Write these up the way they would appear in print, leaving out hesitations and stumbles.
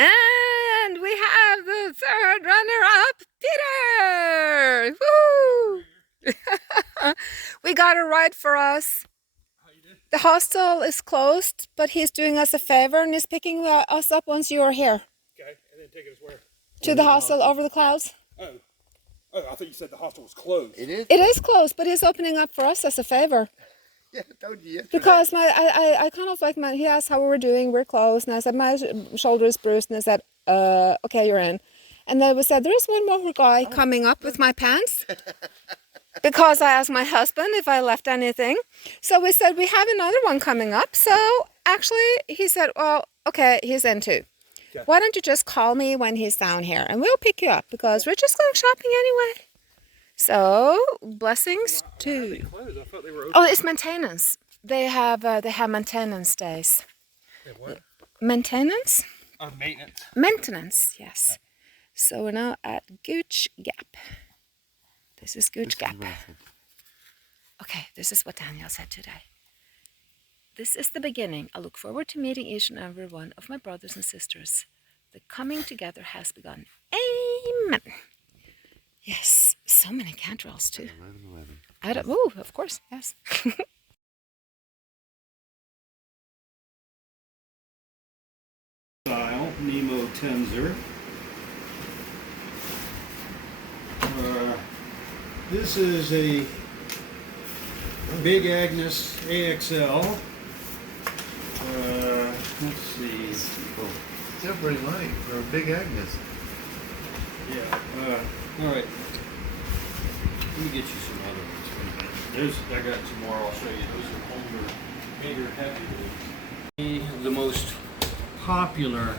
And we have the third runner-up, Peter! Woo! We got a ride for us. The hostel is closed, but he's doing us a favor and he's picking us up once you are here. Okay, and then taking us where? To the hostel over the clouds. Oh, I thought you said the hostel was closed. It is? It is closed, but he's opening up for us as a favor. Yeah, I told you yesterday. Because I kind of like, he asked how we were doing, we're closed, and I said, my shoulder is bruised, and I said, okay, you're in. And then we said, there is one more guy coming up with my pants. Because I asked my husband if I left anything. So we said, we have another one coming up. So actually, he said, well, okay, he's in too. Okay. Why don't you just call me when he's down here and we'll pick you up because we're just going shopping anyway. So, blessings to... I thought they were open. Oh, it's maintenance. They have maintenance days. They what? Maintenance? Maintenance. Maintenance, yes. So we're now at Gooch Gap. This is Gooch Gap. Okay, this is what Daniel said today. This is the beginning. I look forward to meeting each and every one of my brothers and sisters. The coming together has begun. Amen. Yes, so many cantrells too. 11. Oh, of course, yes. Style Nemo Tenser. This is a Big Agnes AXL. Let's see. Still pretty light for a Big Agnes. Yeah. All right. Let me get you some other ones. I got some more. I'll show you. Those are older, bigger, heavier. The most popular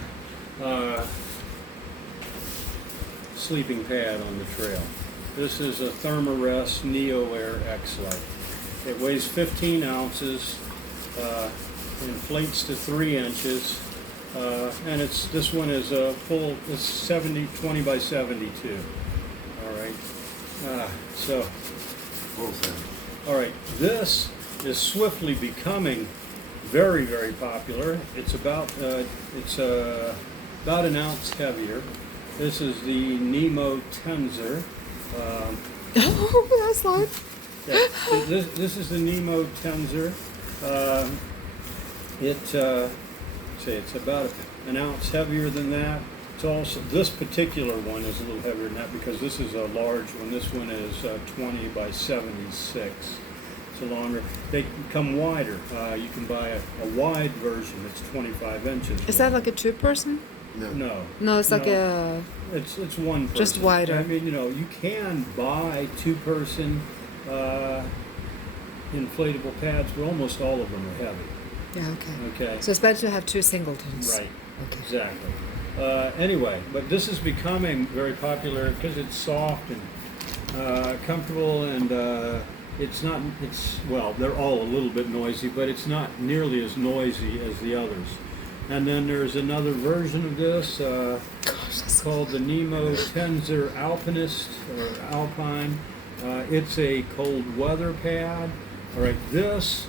sleeping pad on the trail. This is a Therm-A-Rest Neo Air X-Lite. It weighs 15 ounces, inflates to 3 inches, and this one is a full, it's 20 by 72. All right. All right. This is swiftly becoming very, very popular. It's about an ounce heavier. This is the Nemo Tenser. Oh, that's light. Yeah, this is the Nemo Tenser. It's about an ounce heavier than that. It's also, this particular one is a little heavier than that because this is a large one. This one is 20 by 76. It's a longer. They come wider. You can buy a wide version that's 25 inches. Is that like a two-person? No. No, it's like a... It's one person. Just wider. I mean, you can buy two-person inflatable pads, but almost all of them are heavy. Yeah, okay. Okay. So it's better to have two singletons. Right. Okay. Exactly. Anyway, but this is becoming very popular because it's soft and comfortable, and well, they're all a little bit noisy, but it's not nearly as noisy as the others. And then there's another version of this called the Nemo Tenser Alpinist or Alpine. It's a cold weather pad. All right, this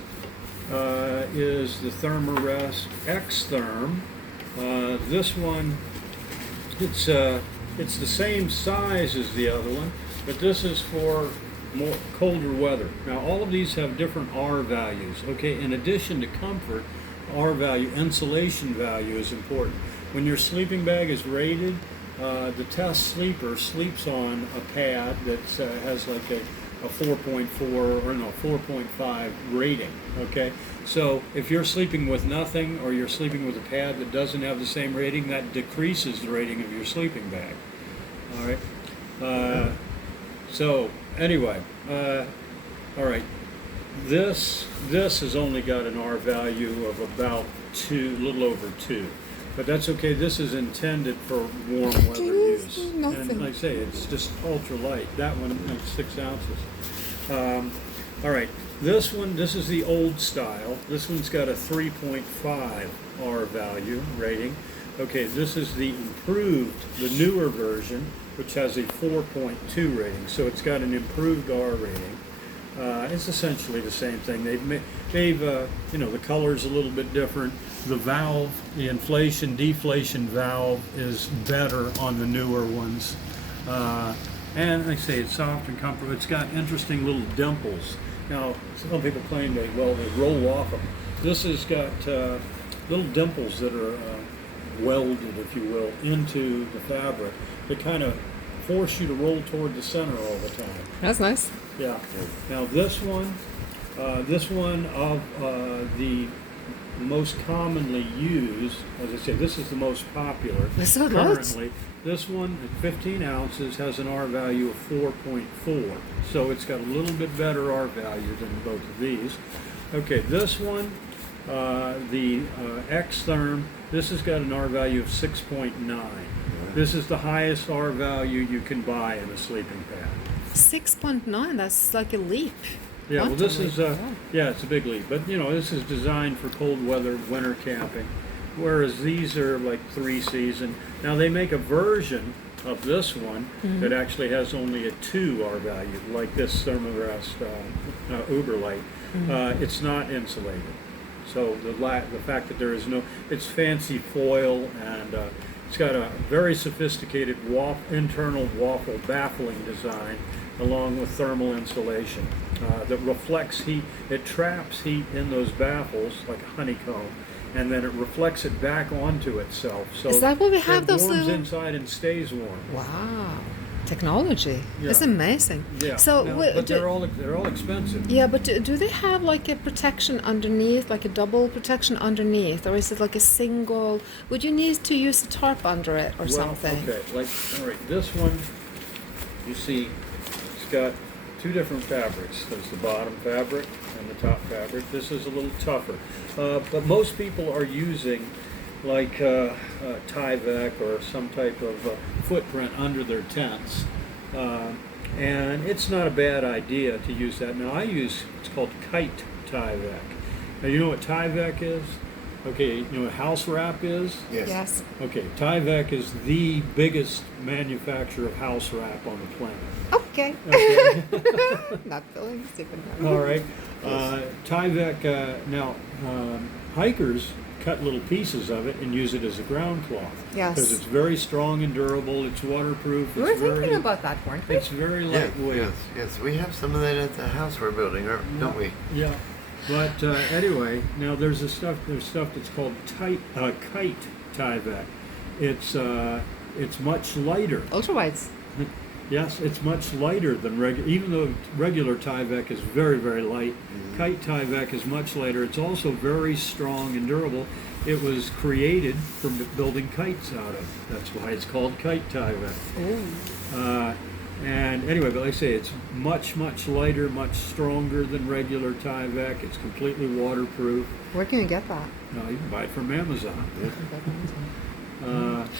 is the Therm-A-Rest X-Therm. This one, it's the same size as the other one, but this is for more colder weather. Now, all of these have different R values. Okay, in addition to comfort, R value, insulation value is important. When your sleeping bag is rated, the test sleeper sleeps on a pad that has like a 4.4 or no 4.5 rating. Okay, so if you're sleeping with nothing or you're sleeping with a pad that doesn't have the same rating, that decreases the rating of your sleeping bag. All right. So anyway, all right. This has only got an R value of about 2, a little over 2, but that's okay. This is intended for warm weather use, and like I say, it's just ultra light. That one, like 6 ounces. All right, this is the old style. This one's got a 3.5 R value rating. Okay, this is the improved, the newer version, which has a 4.2 rating. So it's got an improved R rating. It's essentially the same thing. They've the color's a little bit different. the valve, the inflation deflation valve is better on the newer ones. And like I say, it's soft and comfortable. It's got interesting little dimples. Now, some people claim they roll off them. This has got little dimples that are welded, if you will, into the fabric that kind of force you to roll toward the center all the time. That's nice. Yeah. Now this one of the most commonly used, as I say, this is the most popular It's so good. currently. This one at 15 ounces has an R value of 4.4, so it's got a little bit better R value than both of these. Okay, this one, the X-Therm, this has got an R value of 6.9. This is the highest R value you can buy in a sleeping pad. 6.9, that's like a leap. Yeah, well, this Quantum is leap. yeah, it's a big leap, but you know, this is designed for cold weather, winter camping, whereas these are like 3-season. Now they make a version of this one that actually has only a 2 R value, like this Therm-A-Rest Uberlite. It's not insulated, so the fact that there is no, it's fancy foil and it's got a very sophisticated internal waffle baffling design, along with thermal insulation that reflects heat. It traps heat in those baffles like a honeycomb, and then it reflects it back onto itself. So Is that what we have it those warms little- inside and stays warm. Wow, technology. Yeah. It's amazing. Yeah. So, Now, wait, but they're all expensive. yeah, but do they have like a protection underneath, like a double protection underneath, or is it like a single? Would you need to use a tarp under it or something? Okay, like, all right, this one, you see, it's got 2 different fabrics. There's the bottom fabric and the top fabric. This is a little tougher. But most people are using like Tyvek or some type of footprint under their tents. And it's not a bad idea to use that. Now I use, it's called kite Tyvek. Now you know what Tyvek is? Okay, you know what house wrap is? Yes. Yes. Okay, Tyvek is the biggest manufacturer of house wrap on the planet. Okay. Okay. Not feeling stupid. All right. Tyvek, now hikers cut little pieces of it and use it as a ground cloth. Yes. Because it's very strong and durable, it's waterproof, We were it's thinking very, about that, weren't we? it's very Yes, lightweight. yes. We have some of that at the house we're building, don't we? Yeah. But anyway, now there's stuff that's called kite Tyvek. It's much lighter. Ultrawides. Yes, it's much lighter than regular. Even though regular Tyvek is very, very light, kite Tyvek is much lighter. It's also very strong and durable. It was created for building kites out of. That's why it's called kite Tyvek. And anyway, but like I say, it's much, much lighter, much stronger than regular Tyvek. It's completely waterproof. Where can you get that? No, you can buy it from Amazon.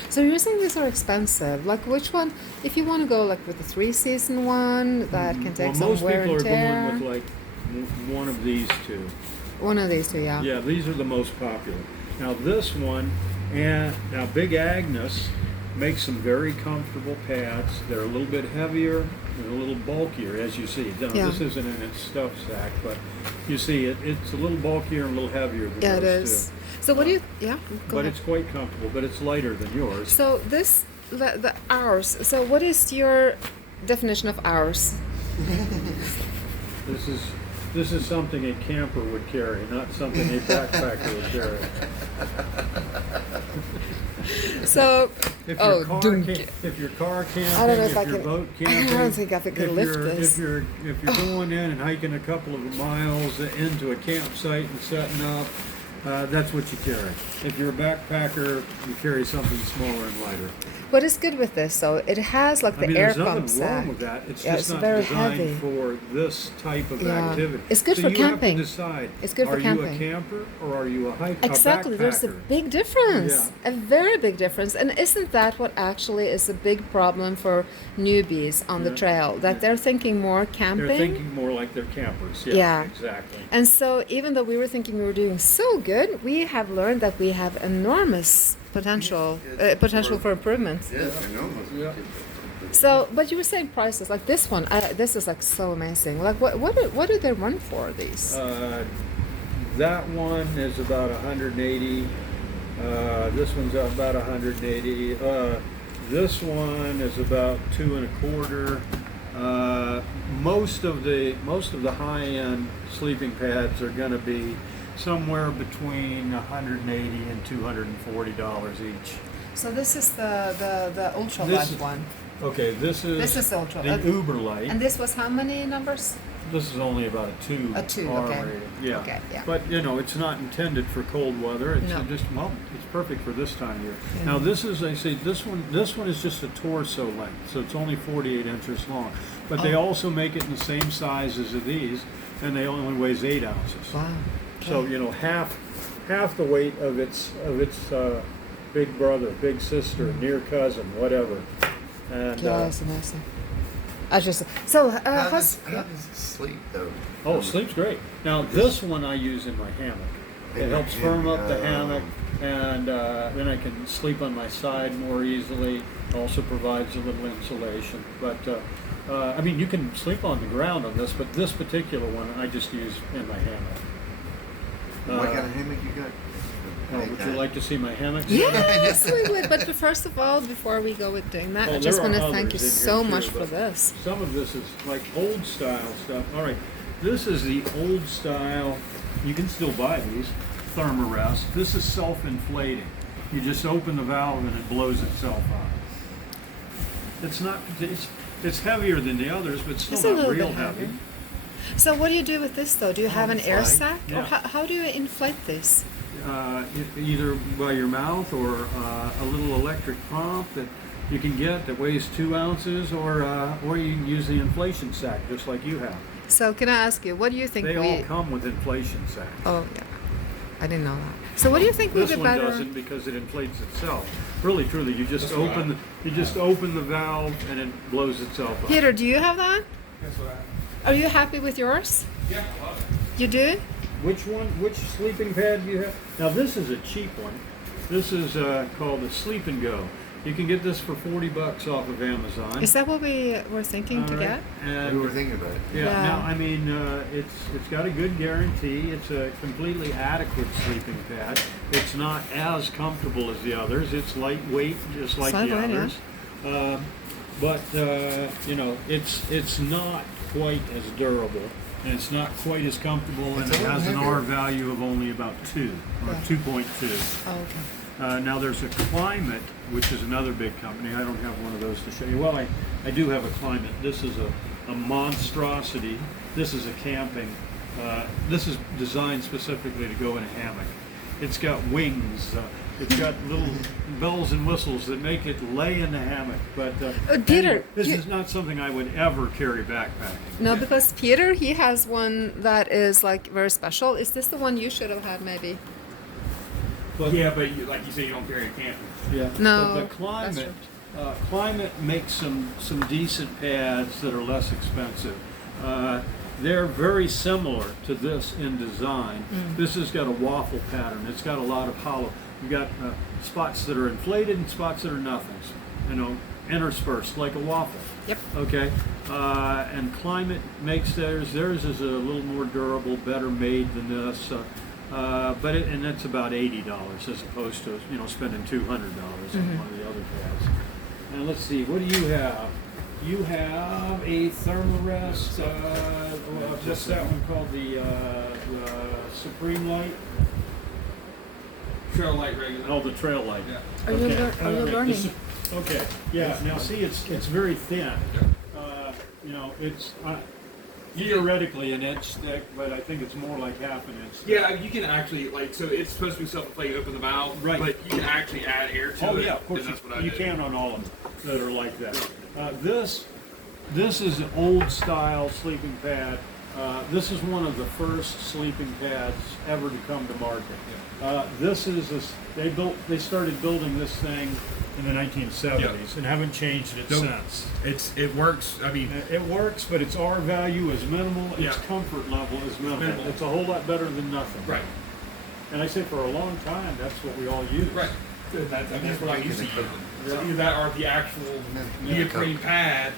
So you're saying these are expensive. Like which one? If you want to go like with the 3-season one that can take Well, some most wear people and are tear. going with like one of these two. One of these two, yeah. Yeah, these are the most popular. Now this one, and now Big Agnes makes some very comfortable pads. They're a little bit heavier and a little bulkier, as you see. Now, Yeah. this isn't in its stuff sack, but you see it's a little bulkier and a little heavier than Yeah, it those is. two. So what do you? Yeah. Go But ahead. it's quite comfortable, but it's lighter than yours. So this the ours. So what is your definition of ours? This is something a camper would carry, not something a backpacker would carry. So If oh, your car dunk. if your car camping, I don't know if if I your can. boat I camping, don't think I could lift this. If you're going in and hiking a couple of miles into a campsite and setting up, that's what you carry. If you're a backpacker, you carry something smaller and lighter. What is good with this? So it has like the I mean, air there's pump nothing wrong sack. with that. It's Yeah, just it's not very designed heavy. for this type of Yeah. activity. It's good so for you camping. have to decide. It's good for are camping. you a camper or are you a hiker? Exactly, there's a big difference, Yeah. a very big difference. And isn't that what actually is a big problem for newbies on the Yeah. trail? That they're thinking more camping? They're thinking more like they're campers. Yeah, Yeah. exactly. And so even though we were thinking we were doing so good, we have learned that we have enormous potential for improvement. Yes, I know. Yeah. So, but you were saying prices like this one. This is like so amazing. Like what do they run for these? That one is about 180. This one's about 180. This one is about 2 1/4. Most of the high-end sleeping pads are going to be somewhere between 180 and $240 each. So this is the ultra This light is- one. Okay, this is the ultra. the Uber Light. And this was how many numbers? This is only about a 2. A 2, R okay. rated. Yeah. Okay, yeah. But you know, it's not intended for cold weather. It's No. just it's perfect for this time of year. Yeah. Now this is, I say, this one is just a torso length, so it's only 48 inches long. But they Oh. also make it in the same size as these, and they only weighs 8 ounces. Wow. So you know, half the weight of its big brother, big sister, near cousin, whatever. And Yeah, it's amazing. I just so How how's does it sleep though? oh, sleep's great. Now this one I use in my hammock. It In helps your firm up the hammock, hammock, and then I can sleep on my side more easily. Also provides a little insulation. But I mean, you can sleep on the ground on this, but this particular one I just use in my hammock. What kind of hammock you got? Would you like to see my hammock? yes, we would. But first of all, before we go with doing that, Oh, I just there are want to thank you others in here so too, much for but this. Some of this is like old style stuff. All right, this is the old style. You can still buy these. Therm-A-Rest. This is self-inflating. You just open the valve and it blows itself out. It's not. It's heavier than the others, but It's a still not little real bit heavy. heavier. So what do you do with this though? Do you have an air Inflate. sac, or Yeah. how do you inflate this? Either by your mouth or a little electric pump that you can get that weighs 2 ounces, or you can use the inflation sack just like you have. So can I ask you, what do you think They we? all come with inflation sacks. Oh yeah, I didn't know that. So what do you think would This be one better? doesn't because it inflates itself. Really, truly, you just open the valve and it blows itself up. Peter, do you have that? That's what I. Are you happy with yours? Yeah, I love it. You do? Which one? Which sleeping pad do you have? Now this is a cheap one. This is called the Sleep and Go. You can get this for $40 off of Amazon. Is that what we were thinking to All right. get? And We were thinking about it. yeah, Yeah. now I mean, it's got a good guarantee. It's a completely adequate sleeping pad. It's not as comfortable as the others. It's lightweight, just like the Lightweight, yeah. others. But you know, it's not quite as durable, and it's not quite as comfortable, and It's it a has an little R heavier. value of only about 2 or Yeah. 2.2. Oh, okay. Now there's a Climate, which is another big company. I don't have one of those to show you. Well, I do have a Climate. This is a monstrosity. This is a camping. This is designed specifically to go in a hammock. It's got wings. It's got little bells and whistles that make it lay in the hammock. But Peter, anyway, this you- is not something I would ever carry backpack. No, because Peter, he has one that is like very special. Is this the one you should have had maybe? But Yeah, but you, like you say, you don't carry a camper. yeah, No, but the that's Climate, Climate makes some decent pads that are less expensive. They're very similar to this in design. This has got a waffle pattern. It's got a lot of hollow. You've got spots that are inflated and spots that are nothings. You know, interspersed like a waffle. Yep. Okay. And Climate makes theirs. Theirs is a little more durable, better made than this. And it's about $80 as opposed to spending $200 on one of the other pads. And let's see, what do you have? You have a Therm-A-Rest. What's that one called? The Supreme Light. Trail light regular. Oh, the Trail Light. Yeah. Are you learning? this is- okay. Yeah. Now see, it's very thin. It's theoretically an inch thick, but I think it's more like half an inch thick. Yeah, you can actually so it's supposed to be self-inflating, open the valve, Right. but you can actually add air to Oh it. yeah, of course and that's what I you do. can on all of them that are like that. This is an old style sleeping pad. This is one of the first sleeping pads ever to come to market. They started building this thing in the 1970s Yep. and haven't changed it Nope. since. It works. I mean, It works, but its R value is minimal. Its Yeah. comfort level is minimal. Minimal. It's a whole lot better than nothing. right, And I say for a long time, that's what we all use. right. That's what I used to use. Yeah. Either that or the actual neoprene pad.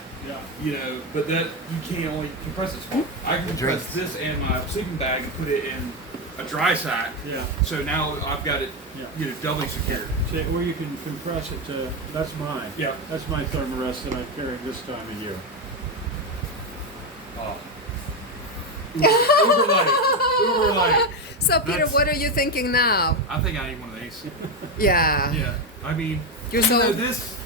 Yeah. But that you can't only compress it small. I can compress this and my sleeping bag and put it in a dry sack. Yeah. So now I've got it, Yeah. doubly secure. See, where you can compress it to, that's mine. Yeah. That's my Therm-A-Rest that I carry this time of year. Oh. Uber light. Uber light. So Peter, That's- what are you thinking now? I think I need one of these. Yeah. Yeah. I mean, You're you so- know, this.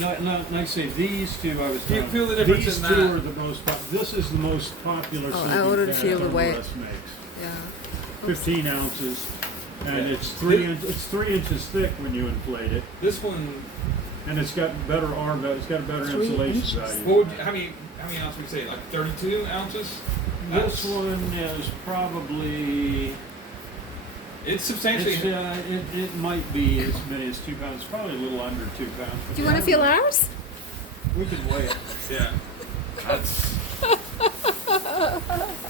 Like I say, these two I was Do you telling feel the difference these in two that? are the most this is the most popular Oh, I sleeping wanted to pad feel the weight. Therm-A-Rest makes. Yeah. 15 ounces, and Yeah. it's 3 inches thick when you inflate it, This one. and it's got better arm, it's got a better 3 insulation inches. value. What would how many ounces would you say? Like 32 ounces? This one is probably It's substantially. it might be as many as 2 pounds. It's probably a little under 2 pounds. Do you want to feel ours? We can weigh it. Yeah. That's.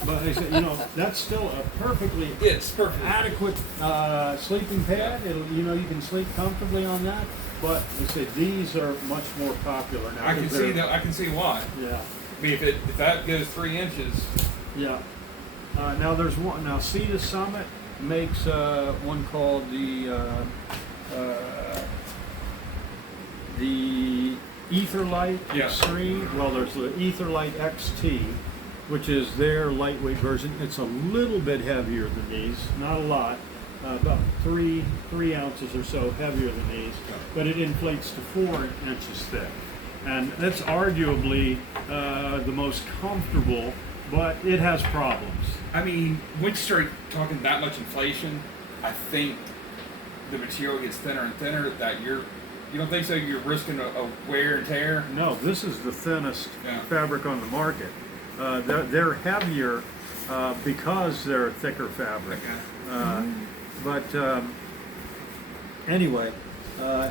But I said, that's still a perfectly It's perfect. adequate sleeping pad. You can sleep comfortably on that. But they say these are much more popular now. I can 'cause see they're- that. I can see why. Yeah, I mean, if that goes 3 inches. yeah. Now there's one. Now Sea to Summit makes one called the Etherlite Yeah. Extreme. Well, there's the Etherlite XT, which is their lightweight version. It's a little bit heavier than these, not a lot, about three ounces or so heavier than these, but it inflates to 4 inches thick, and that's arguably the most comfortable, but it has problems. I mean, once you start talking that much inflation, I think the material gets thinner and thinner. You don't think so? You're risking a wear and tear. No, this is the thinnest Yeah. fabric on the market. They're heavier because they're a thicker fabric. But anyway,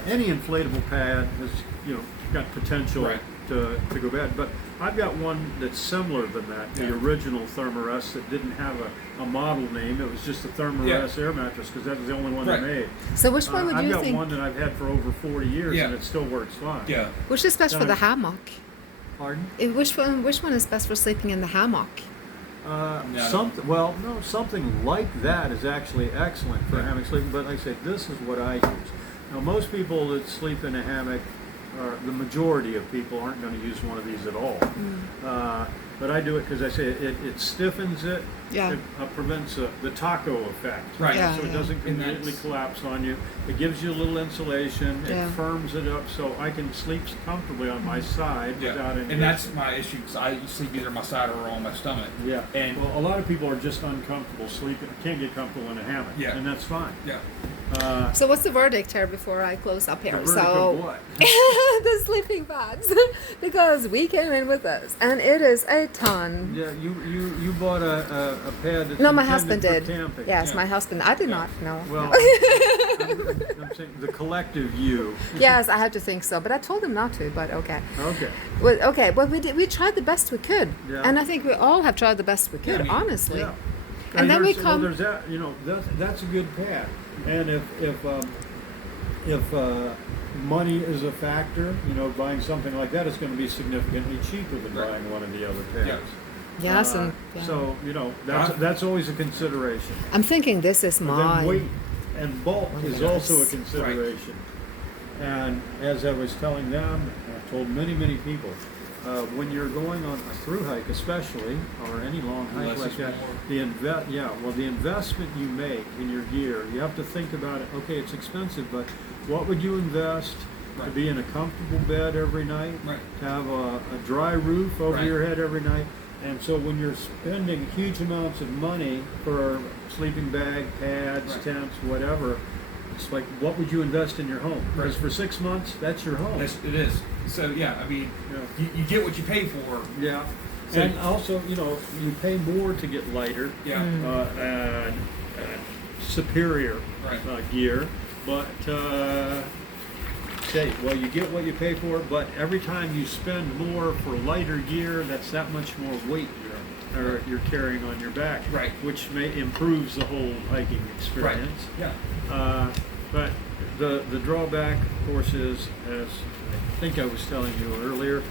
any inflatable pad has got potential Right. to go bad. But I've got one that's similar than that. The Yeah. original Therm-A-Rest that didn't have a model name. It was just a Therm-A-Rest air mattress because that was the only one Right. they made. So which one would I've you got think? one that I've had for over 40 years Yeah. and it still works fine. Yeah. Which is best for the hammock? Pardon? Which one is best for sleeping in the hammock? Something like that is actually excellent for hammock sleeping. But like I say, this is what I use. Now, most people that sleep in a hammock, or the majority of people, aren't going to use one of these at all. But I do it because I say it stiffens it. Yeah. It prevents the taco effect. Right. Yeah, So it yeah. doesn't And completely that's- collapse on you. It gives you a little insulation. Yeah. It firms it up so I can sleep comfortably on my side Yeah. without any. And that's my issue because I sleep either on my side or on my stomach. Yeah, And well, a lot of people are just uncomfortable sleeping, can't get comfortable in a hammock, Yeah. and that's fine. yeah. So what's the verdict here before I close up here? The verdict So of what? the sleeping bags, because we came in with this, and it is a ton. Yeah, you bought a pad that's No, my intended husband for did. camping. Yes, Yeah. my husband. I did Yeah. not know. Well, I'm saying the collective you. Yes, I had to think so, but I told him not to. But okay. Okay. Well, okay, but we did. We tried the best we could, Yeah. and I think we all have tried the best we could, I mean, honestly. Yeah. And then we there's- come- Well, there's that. That's a good pad, and if money is a factor, buying something like that is going to be significantly cheaper than Right. buying one of the other pads. Yeah. Yes, and yeah. So that's always a consideration. I'm thinking this is But then mine. weight and bulk is also a Yes. consideration. And as I was telling them, I've told many people, when you're going on a through hike, especially, or any long hike Less like is that, more. the investment you make in your gear, you have to think about it. Okay, it's expensive, but what would you invest to Right. be in a comfortable bed every night, Right. to have a dry roof over Right. your head every night? And so when you're spending huge amounts of money for sleeping bag, pads, Right. tents, whatever, it's like, what would you invest in your home? Because Right. for 6 months, that's your home. It is. So yeah, I mean, Yeah. you get what you pay for. Yeah. So- And also, you pay more to get lighter, Yeah. and superior Right. gear, but you get what you pay for, but every time you spend more for lighter gear, that's that much more weight you're carrying on your back, Right. which improves the whole hiking experience. Yeah. But the drawback, of course, is, as I think I was telling you earlier,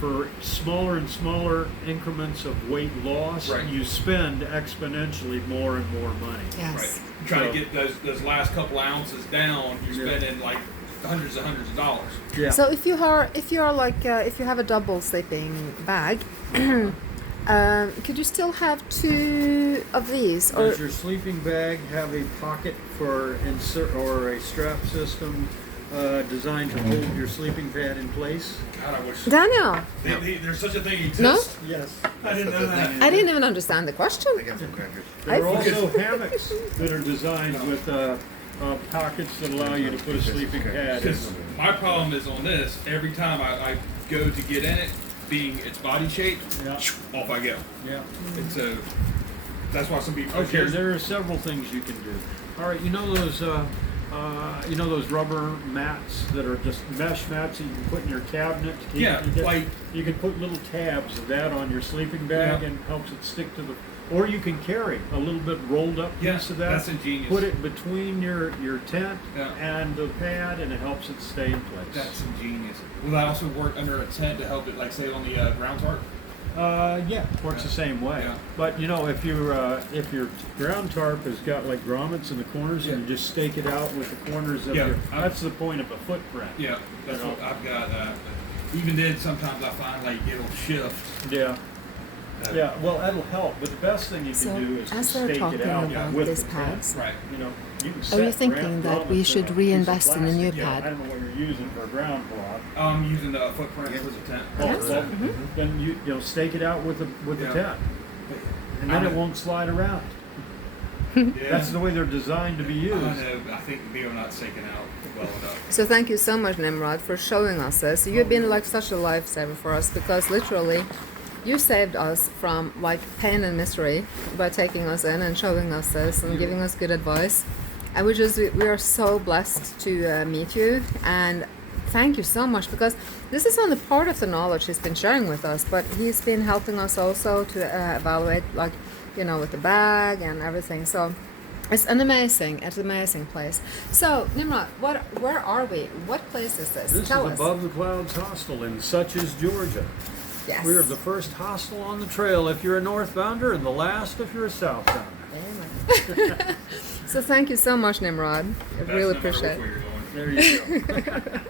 for smaller and smaller increments of weight loss, Right. you spend exponentially more and more money. Yes. Right. Trying to get those last couple ounces down, you're Yeah. spending like hundreds of dollars. Yeah. So if you are like if you have a double sleeping bag, could you still have 2 of these? Or Does your sleeping bag have a pocket for insert or a strap system designed to hold your sleeping pad in place? God, I wish Daniel? there's such a thing exists. No? Yes. I didn't know that. I didn't even understand the question. I got some crackers. There are I- also hammocks that are designed with pockets that allow you to put a sleeping pad in Because them. my problem is on this. Every time I go to get in it, being its body shaped, Yeah. off I go. Yeah. And so that's why some people. Okay, there are several things you can do. All right, you know those rubber mats that are just mesh mats that you can put in your cabinet. To keep Yeah, it together? like- you can put little tabs of that on your sleeping bag Yeah. and helps it stick to the. Or you can carry a little bit rolled up Yeah, piece of that. that's ingenious. Put it between your tent Yeah. and the pad, and it helps it stay in place. That's ingenious. Will that also work under a tent to help it, like, say, on the ground tarp? Yeah, works the same way. Yeah. But you know, if your ground tarp has got like grommets in the corners, and you just stake it out with the corners of Yeah, your. I- That's the point of a footprint. Yeah, that's what I've got. Even then, sometimes I find like it'll shift. Yeah. Yeah. Well, that'll help. But the best thing you can So, do is to as they're stake talking it out about with these the pads, tent. Right. You know, you can Are set you thinking that we grommets should in a piece of reinvest in a new plastic. pad? I don't know what you're using for a ground block. I'm using the footprint as a tent. Yes. Well, then you stake it out with the Yeah. tent, and then it won't slide around. Yeah. That's the way they're designed to be I used. know. I think maybe I'm not sinking out well enough. So thank you so much, Nimrod, for showing us this. You've been like such a lifesaver for us because literally you saved us from like pain and misery by taking us in and showing us this and giving us good advice. And we are so blessed to meet you, and thank you so much, because this is only part of the knowledge he's been sharing with us, but he's been helping us also to evaluate, like, you know, with the bag and everything. So it's an amazing place. So Nimrod, where are we? What place is this? This Tell is us. Above the Clouds Hostel in Suches, Georgia. Yes. We are the first hostel on the trail if you're a northbounder, and the last if you're a southbounder. Amen. So thank you so much, Nimrod. I That's really no matter appreciate which it. way you're going. There you go.